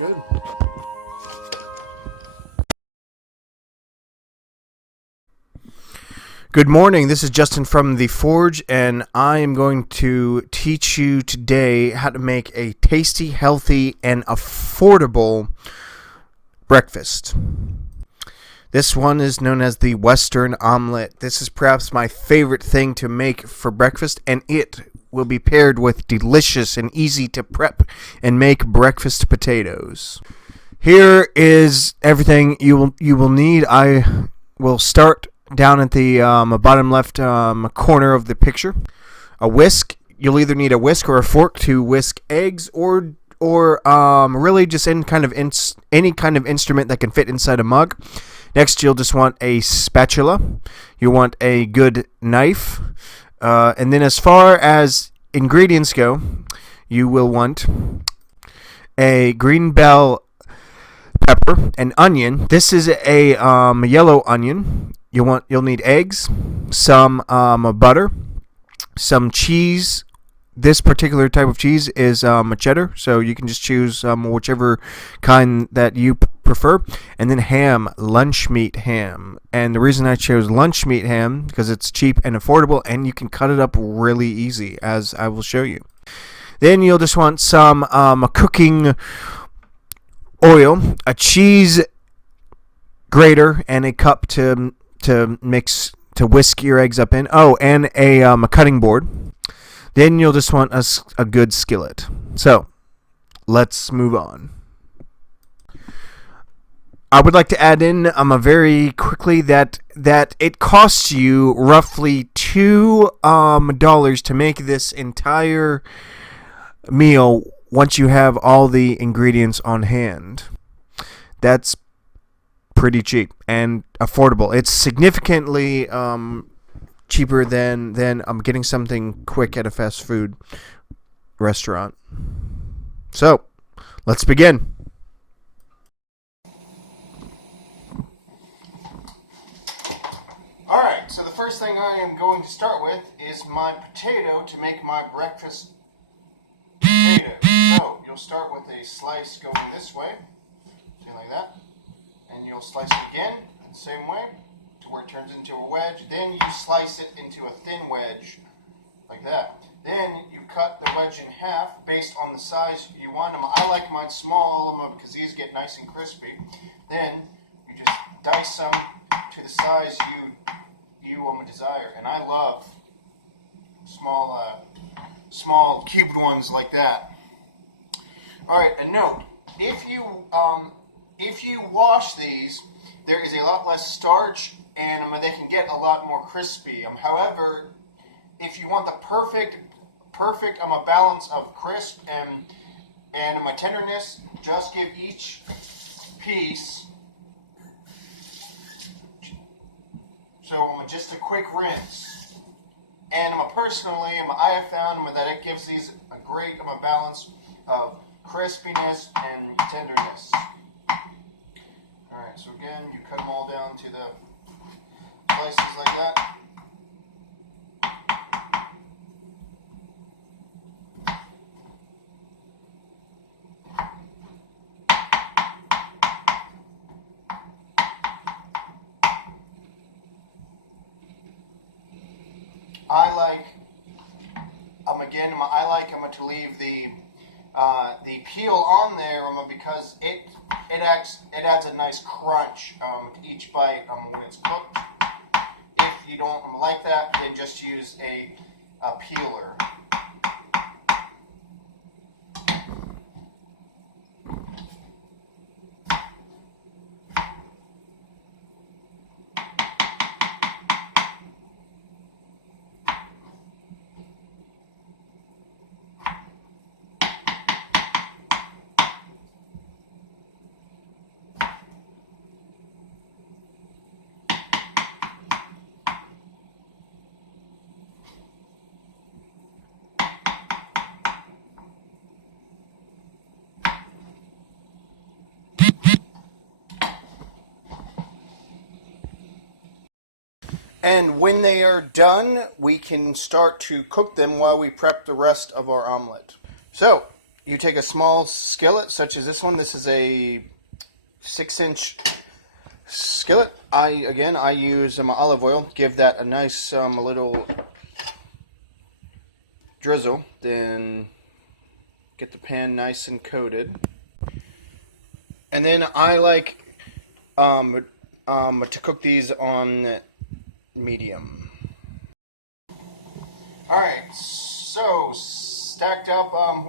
good. Good morning. This is Justin from The Forge, and I am going to teach you today how to make a tasty, healthy, and affordable breakfast. This one is known as the Western Omelette. This is perhaps my favorite thing to make for breakfast, and it will be paired with delicious and easy to prep and make breakfast potatoes. Here is everything you will need. I will start down at the bottom left corner of the picture. A whisk. You'll either need a whisk or a fork to whisk eggs, or really just any kind of instrument that can fit inside a mug. Next, you'll just want a spatula. You want a good knife, and then as far as ingredients go, you will want a green bell pepper, an onion. This is a yellow onion. You'll need eggs, some butter, some cheese. This particular type of cheese is a cheddar, so you can just choose whichever kind that you prefer. And then ham, lunch meat ham. And the reason I chose lunch meat ham because it's cheap and affordable, and you can cut it up really easy, as I will show you. Then you'll just want some cooking oil, a cheese grater, and a cup to whisk your eggs up in. Oh, and a cutting board. Then you'll just want a good skillet. So, let's move on. I would like to add in very quickly that it costs you roughly $2 to make this entire meal once you have all the ingredients on hand. That's pretty cheap and affordable. It's significantly cheaper than getting something quick at a fast food restaurant. So, let's begin. Alright, so the first thing I am going to start with is my potato to make my breakfast potato. So, you'll start with a slice going this way, something like that. And you'll slice it again, the same way, to where it turns into a wedge. Then you slice it into a thin wedge, like that. Then you cut the wedge in half based on the size you want them. I like mine small because these get nice and crispy. Then you just dice them to the size you desire. And I love small cubed ones like that. Alright, a note. If you wash these, there is a lot less starch, and they can get a lot more crispy. However, if you want the perfect balance of crisp and my tenderness, just give each piece just a quick rinse. And personally, I have found that it gives these a great balance of crispiness and tenderness. Alright, so again, you cut them all down to the slices like that. I like to leave the peel on there because it adds a nice crunch to each bite when it's cooked. If you don't like that, then just use a peeler. And when they are done, we can start to cook them while we prep the rest of our omelet. So, you take a small skillet such as this one. This is a 6-inch skillet. I use olive oil. Give that a nice little drizzle. Then get the pan nice and coated. And then I like to cook these on medium. All right, so stacked up. I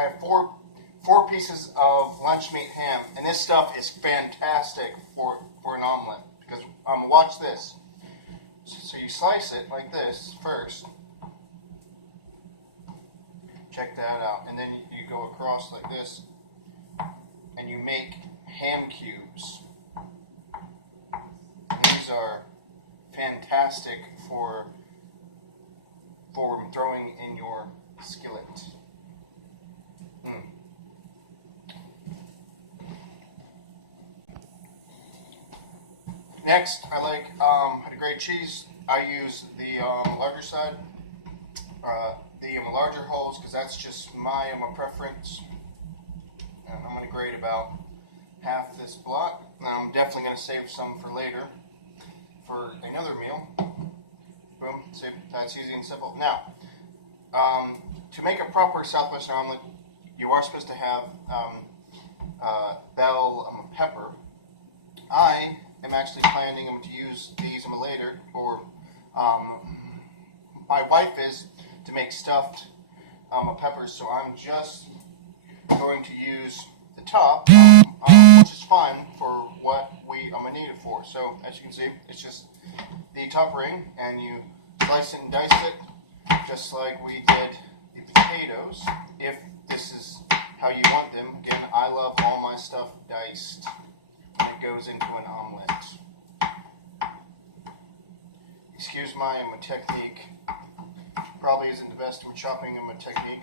have four pieces of lunch meat ham, and this stuff is fantastic for an omelet. Because watch this. So you slice it like this first. Check that out, and then you go across like this, and you make ham cubes. And these are fantastic for throwing in your skillet. Next, I like the grade cheese. I use the larger side, the larger holes, because that's just my preference. And I'm going to grate about half this block. And I'm definitely going to save some for later for another meal. Boom, that's easy and simple. Now, to make a proper Southwestern omelet, you are supposed to have bell pepper. I am actually planning to use these later, or my wife is, to make stuffed peppers, so I'm just going to use the top, which is fine for what I'm need it for. So as you can see, it's just the top ring, and you slice it and dice it, just like we did the potatoes, if this is how you want them. Again, I love all my stuff diced when it goes into an omelet. Excuse my technique. Probably isn't the best with chopping technique,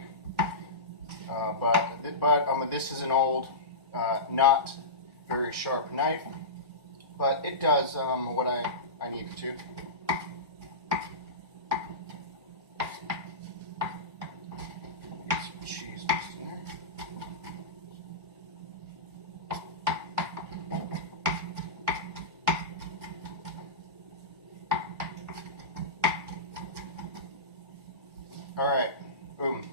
but this is an old, not very sharp knife, but it does what I need it to. Get some cheese mixed in there. Alright, boom,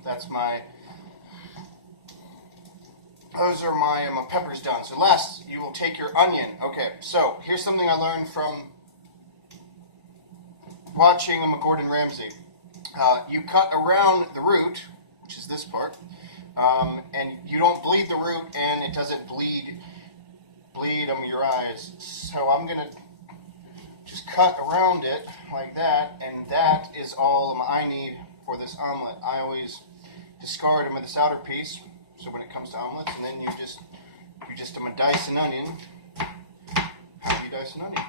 those are my peppers done. So last, you will take your onion. Okay, so here's something I learned from watching Gordon Ramsay. You cut around the root, which is this part, and you don't bleed the root, and it doesn't bleed your eyes. So I'm going to just cut around it like that, and that is all I need for this omelet. I always discard this outer piece, so when it comes to omelets, and then you just dice an onion. How do you dice an onion?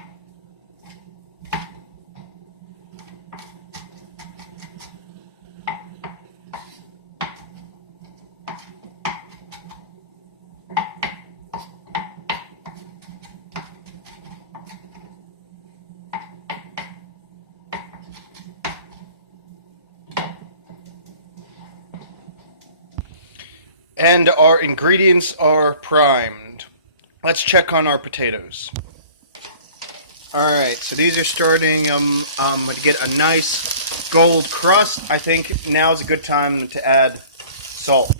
And our ingredients are primed. Let's check on our potatoes. Alright, so these are starting to get a nice gold crust. I think now is a good time to add salt.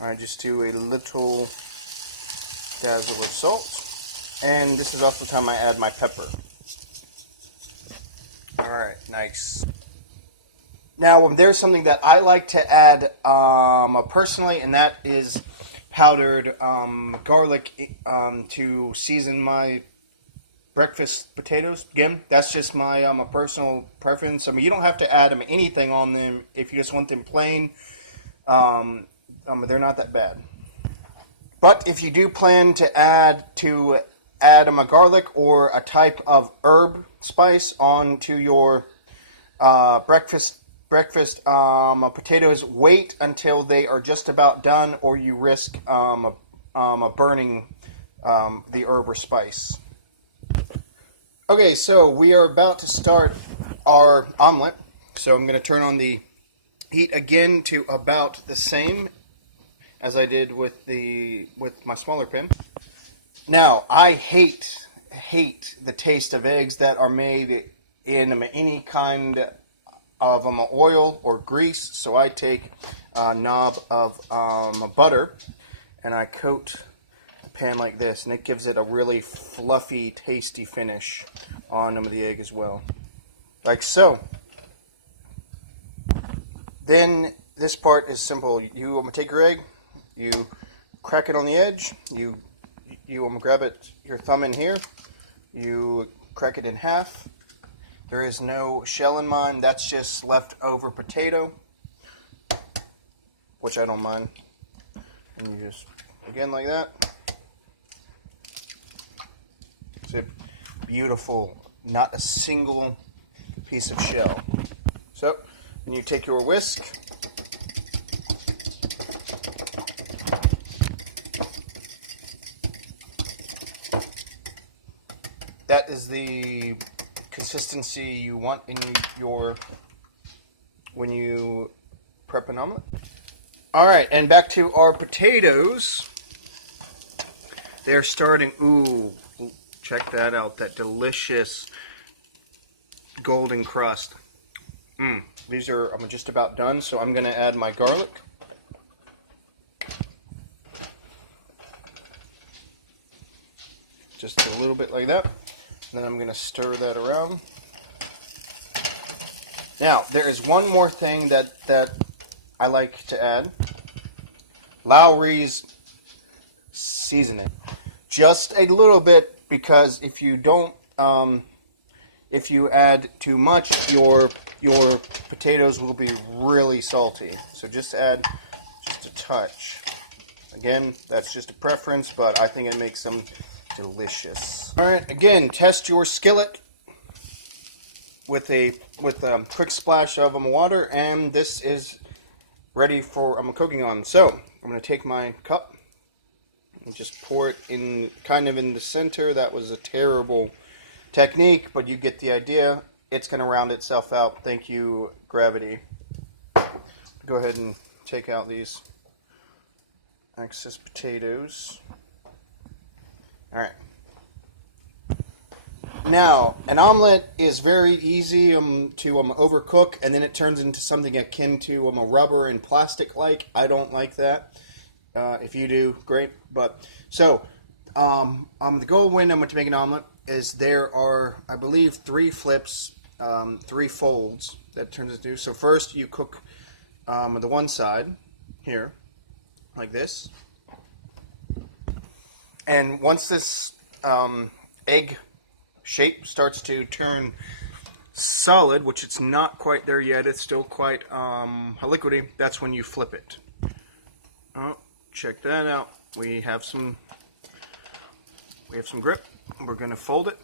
I just do a little dazzle of salt. And this is also the time I add my pepper. Alright, nice. Now, there's something that I like to add personally, and that is powdered garlic to season my breakfast potatoes. Again, that's just my personal preference. I mean, you don't have to add anything on them if you just want them plain. They're not that bad. But if you do plan to add a garlic or a type of herb spice onto your breakfast potatoes, wait until they are just about done, or you risk burning the herb or spice. Okay, so we are about to start our omelet. So I'm going to turn on the Heat again to about the same as I did with my smaller pan. Now, I hate the taste of eggs that are made in any kind of oil or grease, so I take a knob of butter and I coat the pan like this, and it gives it a really fluffy, tasty finish on the egg as well, like so. Then this part is simple. You take your egg, you crack it on the edge, you grab it, your thumb in here, you crack it in half. There is no shell in mine, that's just leftover potato, which I don't mind. And you just, again like that. It's a beautiful, not a single piece of shell. So, then you take your whisk, that is the consistency you want in when you prep an omelet. Alright, and back to our potatoes. They're starting, ooh, check that out, that delicious golden crust. These are, I'm just about done, so I'm going to add my garlic. Just a little bit like that. And then I'm going to stir that around. Now, there is one more thing that I like to add. Lowry's seasoning. Just a little bit, because if you don't, if you add too much, your potatoes will be really salty. So just add just a touch. Again, that's just a preference, but I think it makes them delicious. All right, again, test your skillet with a quick splash of water, and this is ready for cooking on. So I'm going to take my cup and just pour it in, kind of in the center. That was a terrible technique, but you get the idea. It's going to round itself out. Thank you, gravity. Go ahead and take out these excess potatoes. All right. Now, an omelet is very easy to overcook, and then it turns into something akin to a rubber and plastic-like. I don't like that. If you do, great. But so, the goal when I'm going to make an omelet is there are, I believe, 3 flips, 3 folds that turns into. So first, you cook the one side here, like this, and once this egg shape starts to turn solid, which it's not quite there yet, it's still quite liquidy, that's when you flip it. Oh, check that out. We have some grip. We're going to fold it,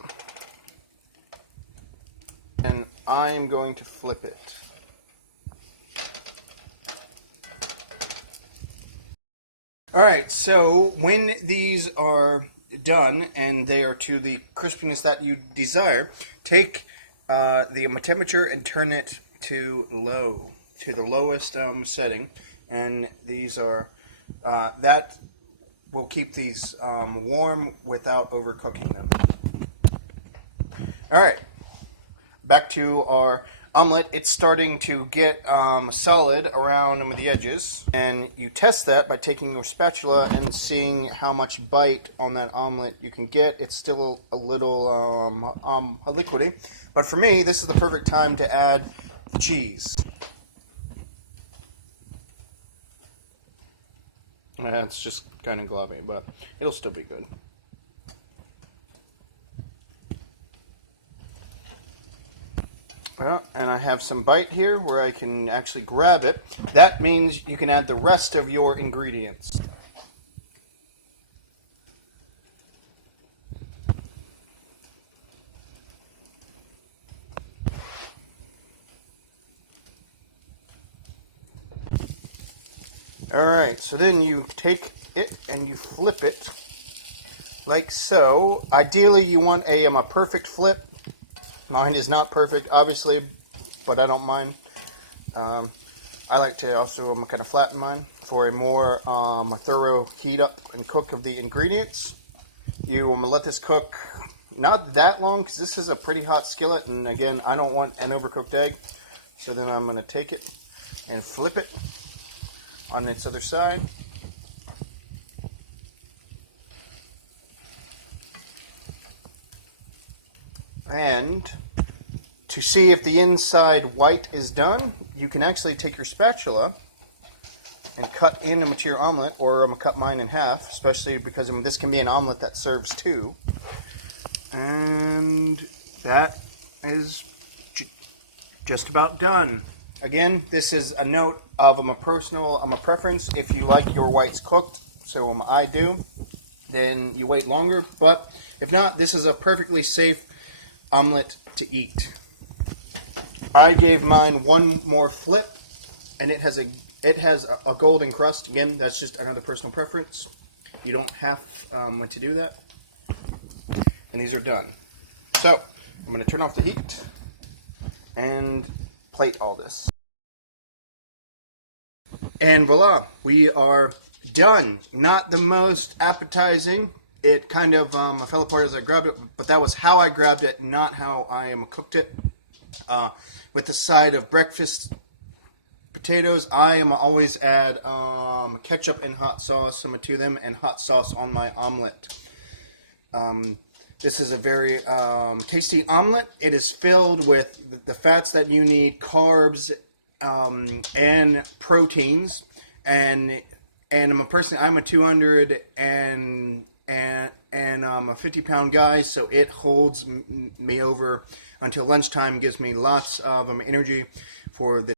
and I'm going to flip it. Alright, so when these are done and they are to the crispiness that you desire, take the temperature and turn it to low, to the lowest setting, and these are that will keep these warm without overcooking them. Alright, back to our omelet. It's starting to get solid around the edges, and you test that by taking your spatula and seeing how much bite on that omelet you can get. It's still a little liquidy, but for me, this is the perfect time to add the cheese. It's just kind of globby, but it'll still be good. Well, and I have some bite here where I can actually grab it. That means you can add the rest of your ingredients. Alright, so then you take it and you flip it like so. Ideally you want a perfect flip. Mine is not perfect, obviously, but I don't mind. I like to also kind of flatten mine for a more thorough heat up and cook of the ingredients. You want to let this cook not that long because this is a pretty hot skillet, and again, I don't want an overcooked egg. So then I'm going to take it and flip it on its other side. And to see if the inside white is done, you can actually take your spatula and cut into your omelet, or I'm going to cut mine in half, especially because this can be an omelet that serves two. And that is just about done. Again, this is a note of a preference. If you like your whites cooked, so I do, then you wait longer. But if not, this is a perfectly safe omelet to eat. I gave mine one more flip, and it has a golden crust. Again, that's just another personal preference. You don't have to do that. And these are done. So I'm going to turn off the heat and plate all this. And voila, we are done. Not the most appetizing. It kind of fell apart as I grabbed it, but that was how I grabbed it, not how I cooked it. With the side of breakfast potatoes, I always add ketchup and hot sauce to them, and hot sauce on my omelet. This is a very tasty omelet. It is filled with the fats that you need, carbs, and proteins. And I'm a 200 and I'm a 50-pound guy, so it holds me over until lunchtime. Gives me lots of energy for the